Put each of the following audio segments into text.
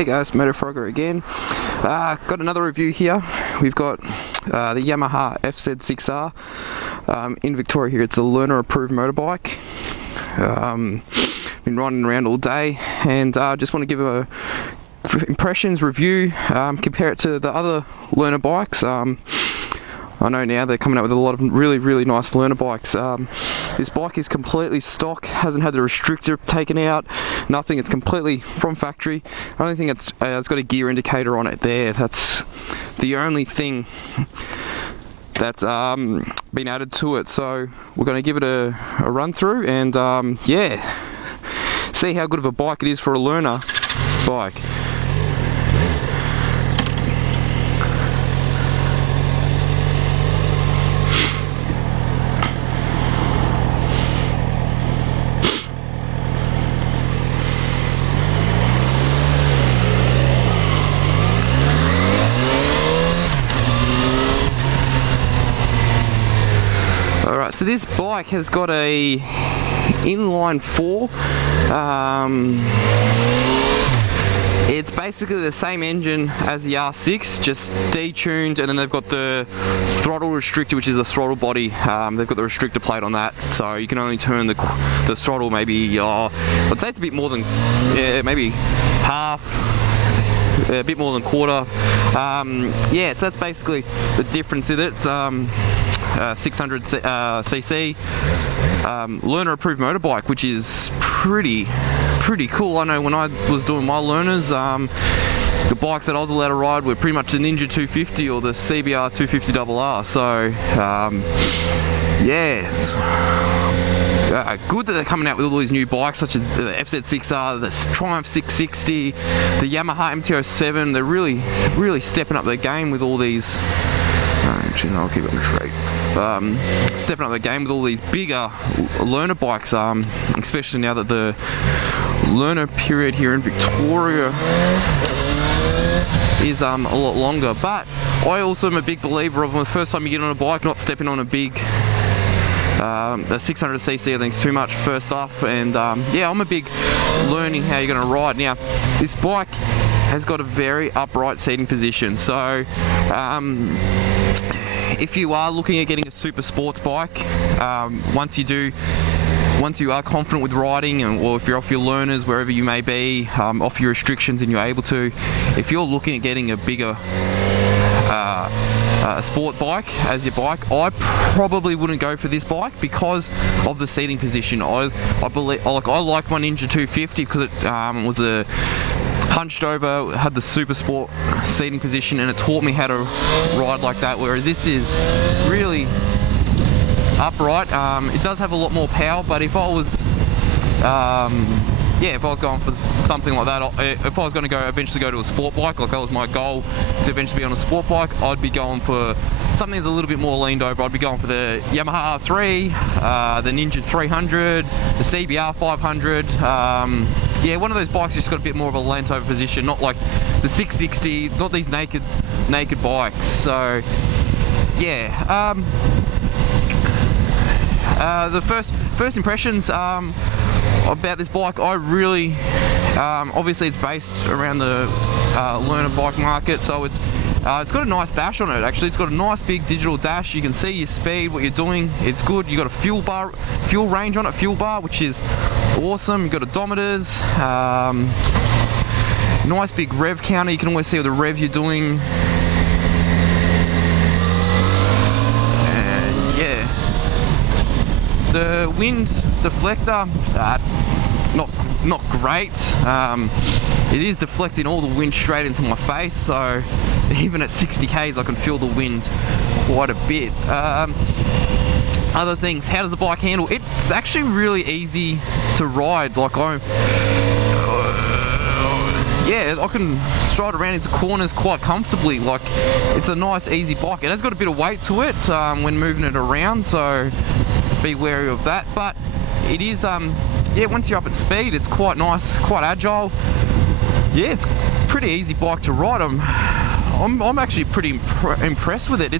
Hey guys, Moto again. Got another review here. We've got the Yamaha FZ6R in Victoria here. It's a learner approved motorbike. Been riding around all day and just want to give a impressions review, compare it to the other learner bikes. I know now they're coming out with a lot of really nice learner bikes. This bike is completely stock, hasn't had the restrictor taken out, nothing. It's completely from factory. I don't think it's got a gear indicator on it there. That's the only thing that's been added to it. So we're going to give it a run through and yeah, see how good of a bike it is for a learner bike. Alright, so this bike has got a inline 4. It's basically the same engine as the R6, just detuned, and then they've got the throttle restrictor, which is a throttle body. They've got the restrictor plate on that, so you can only turn the throttle maybe, I'd say it's a bit more than, maybe half. A bit more than quarter. Yeah, so that's basically the difference with it. It's 600 cc learner approved motorbike, which is pretty cool. I know when I was doing my learners, the bikes that I was allowed to ride were pretty much the Ninja 250 or the CBR 250RR. So yeah, it's good that they're coming out with all these new bikes, such as the FZ6R, the Triumph 660, the Yamaha MT-07. They're really stepping up their game with all these. Actually, no, I'll keep it straight. Stepping up their game with all these bigger learner bikes, especially now that the learner period here in Victoria is a lot longer. But I also am a big believer of, the first time you get on a bike, not stepping on a big the 600cc I think is too much first off, and yeah, I'm a big learning how you're going to ride. Now this bike has got a very upright seating position, so if you are looking at getting a super sports bike, once you are confident with riding, or if you're off your learners, wherever you may be, off your restrictions and you're able to, if you're looking at getting a bigger a sport bike as your bike, I probably wouldn't go for this bike because of the seating position. I believe, I like my Ninja 250 because it was a hunched over, had the super sport seating position, and it taught me how to ride like that, whereas this is really upright. It does have a lot more power, but if I was yeah, if I was going for something like that, if I was going to eventually go to a sport bike, like that was my goal to eventually be on a sport bike, I'd be going for something that's a little bit more leaned over. I'd be going for the Yamaha R3, the Ninja 300, the CBR 500. Yeah, one of those bikes just got a bit more of a leant over position, not like the 660, not these naked bikes. So yeah, the first impressions about this bike, I really, obviously it's based around the learner bike market, so it's got a nice dash on it. Actually, it's got a nice big digital dash. You can see your speed, what you're doing. It's good. You got a fuel range on it, fuel bar, which is awesome. You got odometers, nice big rev counter. You can always see all the revs you're doing. And yeah, the wind deflector, not great. It is deflecting all the wind straight into my face, so even at 60 k's I can feel the wind quite a bit. Other things, how does the bike handle? It's actually really easy to ride. Like yeah, I can stride around into corners quite comfortably. Like, it's a nice easy bike. It has got a bit of weight to it when moving it around, so be wary of that. But it is yeah, once you're up at speed, it's quite nice, quite agile. Yeah, it's a pretty easy bike to ride. I'm actually pretty impressed with it.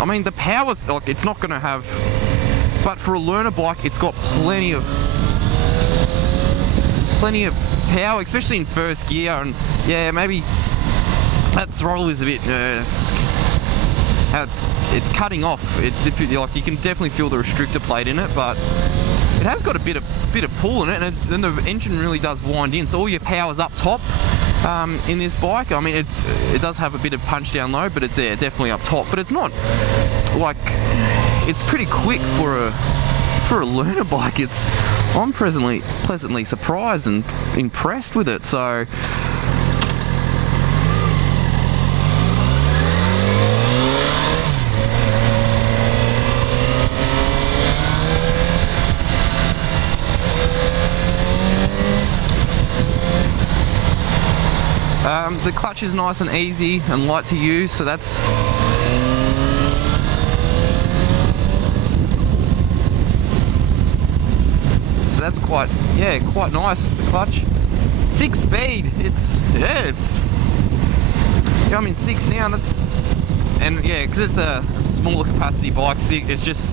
I mean, the power's like, it's not going to have, but for a learner bike, it's got plenty of power, especially in first gear, and yeah, maybe that throttle is a bit it's cutting off. If you like, you can definitely feel the restrictor plate in it, but it has got a bit of pull in it, and then the engine really does wind in. So all your power's up top in this bike. I mean, it does have a bit of punch down low, but it's definitely up top. But it's not like, it's pretty quick for a learner bike. I'm pleasantly surprised and impressed with it. So. The clutch is nice and easy and light to use, so that's quite nice. The clutch, 6-speed. I'm in 6 now. Because it's a smaller capacity bike. It's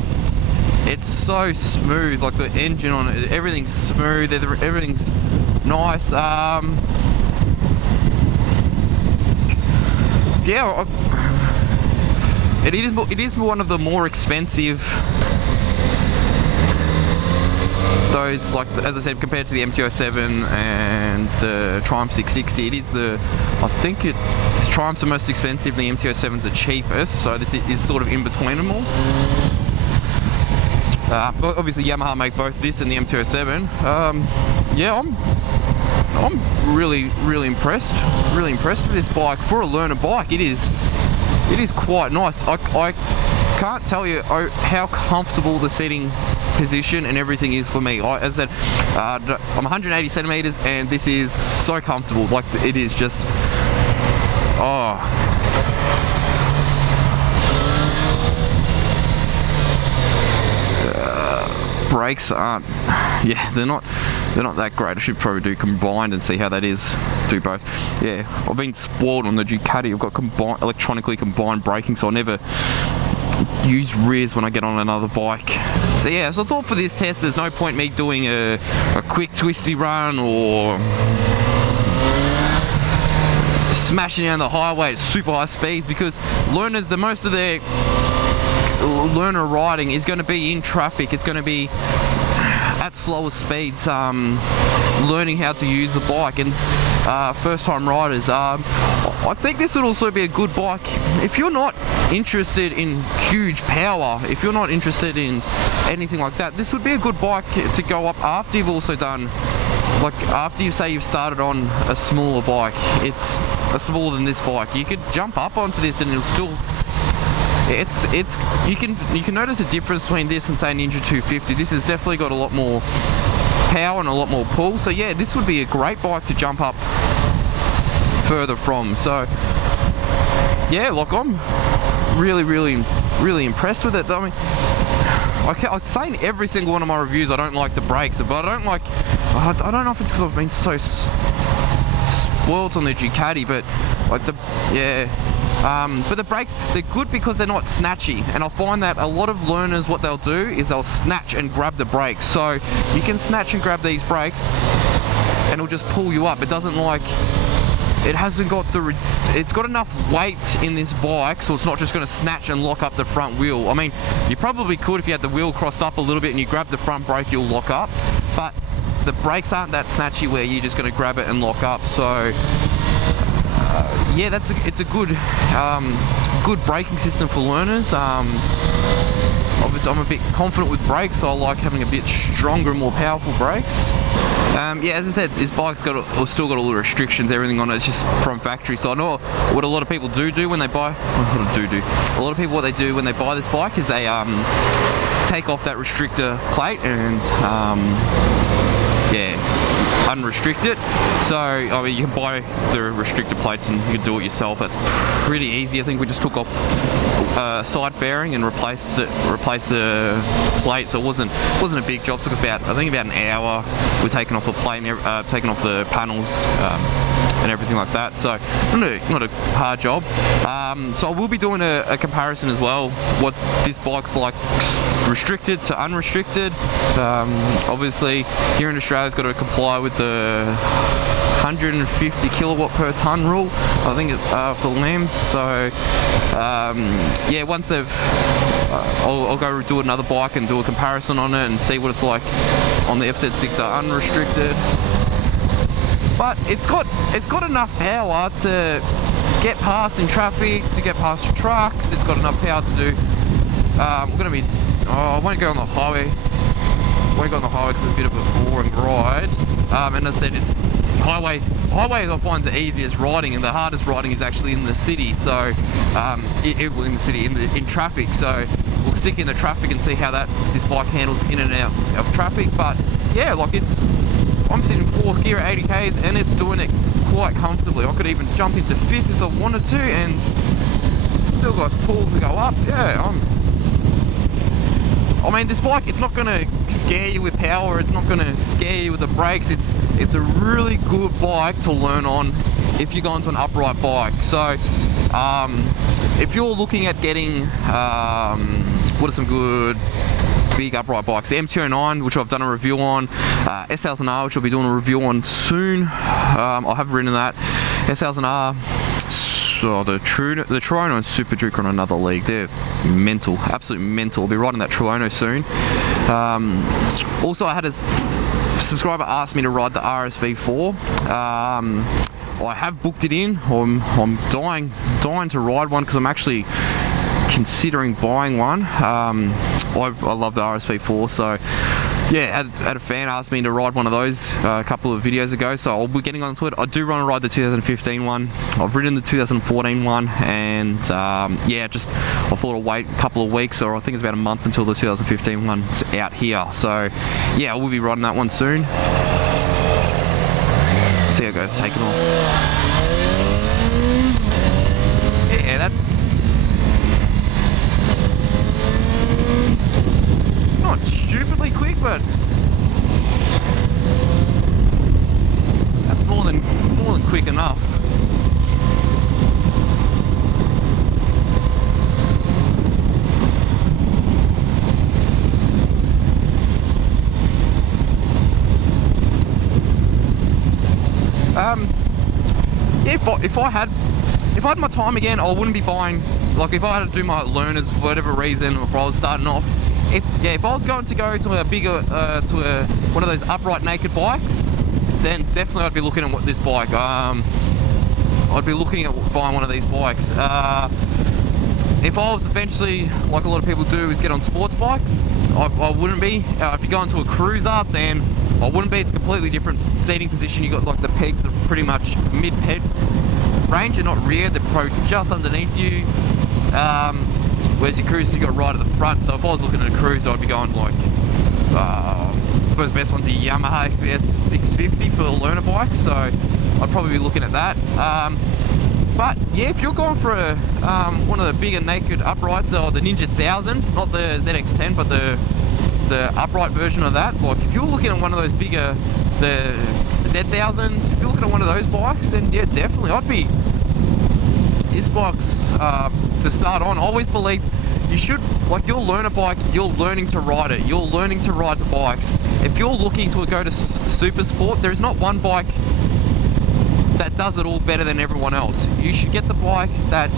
so smooth. Like the engine on it, everything's smooth. Everything's nice. Yeah, it is one of the more expensive, those, like, as I said, compared to the MT-07 and the Triumph 660. It is I think Triumph's the most expensive, the MT-07's the cheapest, so this is sort of in between them all. But obviously Yamaha make both this and the MT-07. Yeah, I'm really impressed with this bike. For a learner bike, it is quite nice. I can't tell you how comfortable the seating position and everything is for me. As I said, I'm 180 centimeters, and this is so comfortable. Like, it is just, brakes aren't, they're not that great. I should probably do combined and see how that is. Do both. Yeah, I've been spoiled on the Ducati. I've got electronically combined braking, so I never use rears when I get on another bike. So yeah, so I thought for this test, there's no point me doing a quick twisty run or smashing down the highway at super high speeds, because learners, most of their learner riding is going to be in traffic. It's going to be at slower speeds, learning how to use the bike, and first time riders. I think this would also be a good bike if you're not interested in huge power, if you're not interested in anything like that. This would be a good bike to go up after you've also done, like, after you say you've started on a smaller bike. It's smaller than this bike. You could jump up onto this and it'll still, you can notice a difference between this and, say, Ninja 250. This has definitely got a lot more power and a lot more pull. So yeah, this would be a great bike to jump up further from. So yeah, like, I'm really impressed with it. I mean, I say in every single one of my reviews I don't like the brakes, but I don't know if it's because I've been so spoiled on the Ducati, but like but the brakes, they're good because they're not snatchy, and I find that a lot of learners, what they'll do is they'll snatch and grab the brakes. So you can snatch and grab these brakes and it'll just pull you up. It doesn't, like, it hasn't got it's got enough weight in this bike, so it's not just going to snatch and lock up the front wheel. I mean, you probably could if you had the wheel crossed up a little bit and you grab the front brake, you'll lock up, but the brakes aren't that snatchy where you're just going to grab it and lock up. So yeah, it's a good braking system for learners. Obviously I'm a bit confident with brakes, so I like having a bit stronger and more powerful brakes. Yeah, as I said, this bike's still got all the restrictions, everything on it. It's just from factory. So I know what a lot of people do when they buy. A lot of people, what they do when they buy this bike is they take off that restrictor plate and unrestrict it. So I mean, you can buy the restrictor plates and you can do it yourself. That's pretty easy. I think we just took off side bearing and replaced the plate, so it wasn't a big job. It took us about an hour. We're taking off the plate, taking off the panels, and everything like that. So not a hard job. So I will be doing a comparison as well, what this bike's like restricted to unrestricted. Obviously here in Australia it's got to comply with the 150 kilowatt per ton rule, I think, for lambs. So yeah, once they've I'll go do another bike and do a comparison on it and see what it's like on the FZ6R unrestricted. But it's got enough power to get past in traffic, to get past trucks. It's got enough power to do. We're going to be. I won't go on the highway. Won't go on the highway because it's a bit of a boring ride. And as I said, it's highway I find the easiest riding, and the hardest riding is actually in the city. So in the city, in traffic. So we'll stick in the traffic and see how this bike handles in and out of traffic. But yeah, like I'm sitting 4th gear at 80 k's and it's doing it quite comfortably. I could even jump into 5th if I wanted to, and still got pull to go up. Yeah, I mean, this bike, it's not going to scare you with power, it's not going to scare you with the brakes. It's a really good bike to learn on if you go into an upright bike. So if you're looking at getting what are some good big upright bikes, the M209, which I've done a review on, S1000R, which I'll be doing a review on soon. I have written that S1000R. So the Throttle and Super Duke are on another league. They're mental, absolutely mental. I'll be riding that Throttle soon. Also, I had a subscriber ask me to ride the RSV4. I have booked it in. I'm dying to ride one because I'm actually considering buying one. I love the RSV4, so yeah, had a fan ask me to ride one of those a couple of videos ago, so I'll be getting onto it. I do want to ride the 2015 one. I've ridden the 2014 one, and yeah, I thought I'll wait a couple of weeks, or I think it's about a month until the 2015 one's out here. So yeah, I will be riding that one soon. See how it goes, taking off. Yeah, that's not stupidly quick, but that's more than quick enough. Yeah, if I had my time again, I wouldn't be buying, like if I had to do my learners for whatever reason, or if I was starting off, if I was going to go to a bigger, one of those upright naked bikes, then definitely I'd be looking at this bike. I'd be looking at buying one of these bikes. If I was eventually, like a lot of people do, is get on sports bikes, I wouldn't be. If you go into a cruiser, then I wouldn't be. It's a completely different seating position. You got like the pegs are pretty much mid-peg range and not rear. They're probably just underneath you. Whereas your cruiser, you got right at the front. So if I was looking at a cruiser, I'd be going like, I suppose the best one's the Yamaha FZ6R for learner bikes. So I'd probably be looking at that. But yeah, if you're going for a one of the bigger naked uprights, or the Ninja 1000, not the ZX10, but the upright version of that, like if you're looking at one of those bigger, the Z1000s, if you're looking at one of those bikes, then yeah, definitely this bike's to start on. I always believe you should, like your learner bike, you're learning to ride it, you're learning to ride the bikes. If you're looking to go to super sport, there's not one bike that does it all better than everyone else. You should get the bike that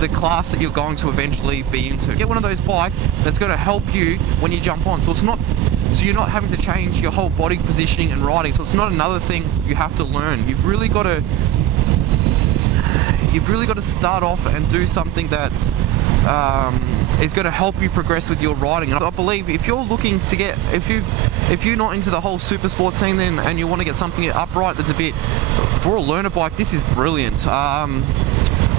the class that you're going to eventually be into. Get one of those bikes that's going to help you when you jump on. So you're not having to change your whole body positioning and riding. So it's not another thing you have to learn. You've really got to start off and do something that is going to help you progress with your riding. And I believe if you're looking to get, if you're not into the whole super sports scene, then and you want to get something upright that's a bit, for a learner bike, this is brilliant.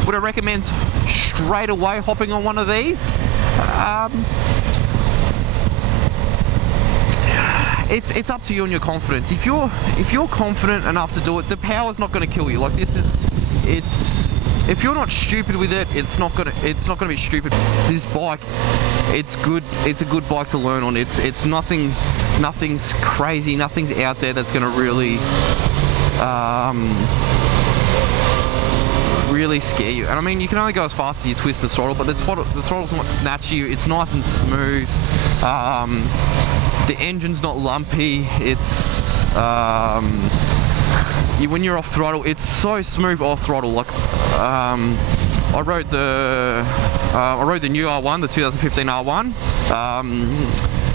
Would I recommend straight away hopping on one of these? It's up to you and your confidence. If you're confident enough to do it, the power's not going to kill you. Like if you're not stupid with it, it's not gonna be stupid. This bike, it's good. It's a good bike to learn on. It's nothing's crazy. Nothing's out there that's gonna really really scare you. And I mean, you can only go as fast as you twist the throttle, but the throttle's not snatchy, it's nice and smooth. The engine's not lumpy. It's when you're off throttle, it's so smooth off throttle. Like I rode the new R1, the 2015 R1.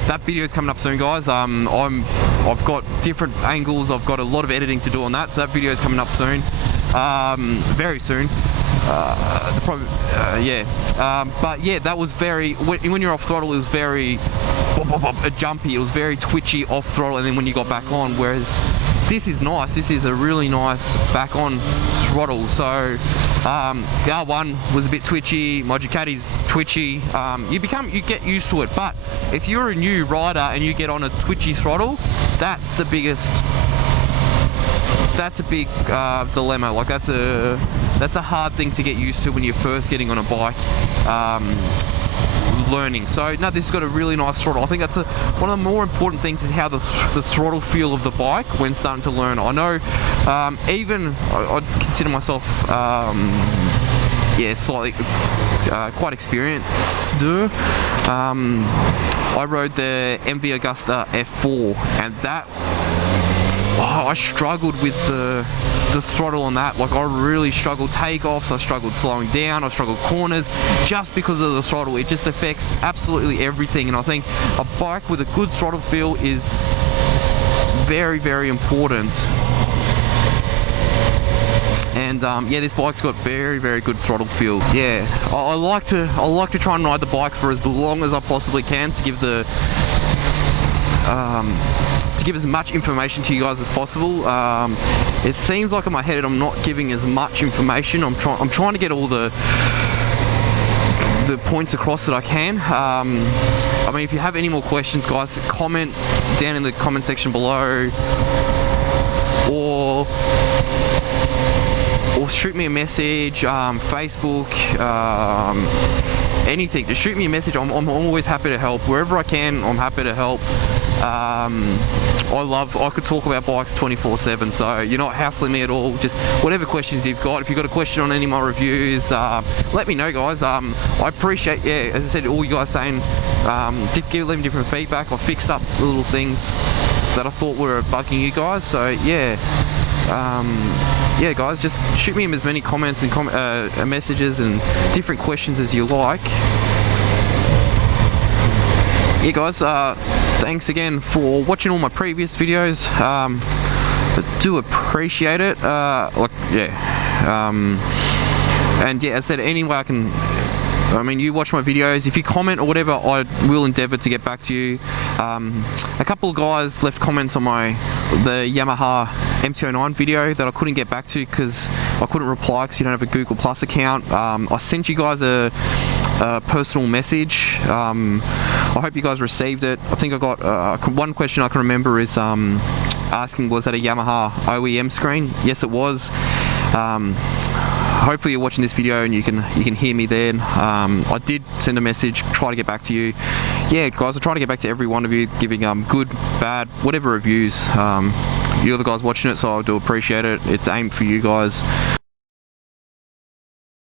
That video is coming up soon, guys. I've got different angles. I've got a lot of editing to do on that, so that video is coming up soon, very soon. But yeah, that was very, when you're off throttle, it was very jumpy. It was very twitchy off throttle, and then when you got back on, whereas this is nice. This is a really nice back on throttle. So the R1 was a bit twitchy. My Ducati's twitchy. You get used to it. But if you're a new rider and you get on a twitchy throttle, that's the biggest. That's a big dilemma. Like that's a hard thing to get used to when you're first getting on a bike. Learning. So no, this has got a really nice throttle. I think that's one of the more important things is how the throttle feel of the bike when starting to learn. I know even I'd consider myself slightly quite experienced. I rode the MV Agusta F4, and that I struggled with the throttle on that. Like I really struggled takeoffs, I struggled slowing down, I struggled corners, just because of the throttle. It just affects absolutely everything, and I think a bike with a good throttle feel is very, very important. And yeah, this bike's got very, very good throttle feel. Yeah, I like to try and ride the bike for as long as I possibly can to give as much information to you guys as possible. It seems like in my head I'm not giving as much information. I'm trying to get all the points across that I can. I mean, if you have any more questions, guys, comment down in the comment section below, or shoot me a message, Facebook, anything. Just shoot me a message. I'm always happy to help. Wherever I can, I'm happy to help. I could talk about bikes 24/7, so you're not hassling me at all. Just whatever questions you've got. If you've got a question on any of my reviews, let me know, guys. I appreciate, as I said, all you guys saying, leaving different feedback. I fixed up the little things that I thought were bugging you guys, so yeah. Yeah, guys, just shoot me as many comments and messages and different questions as you like. Yeah, guys, thanks again for watching all my previous videos. I do appreciate it. And yeah, as I said, any way I can. I mean, you watch my videos. If you comment or whatever, I will endeavour to get back to you. A couple of guys left comments on the Yamaha MT-09 video that I couldn't get back to because I couldn't reply because you don't have a Google Plus account. I sent you guys a personal message. I hope you guys received it. I think I got one question I can remember is asking, was that a Yamaha OEM screen? Yes, it was. Hopefully you're watching this video and you can hear me then. I did send a message, try to get back to you. Yeah, guys, I try to get back to every one of you, giving good, bad, whatever reviews. You're the guys watching it, so I do appreciate it. It's aimed for you guys.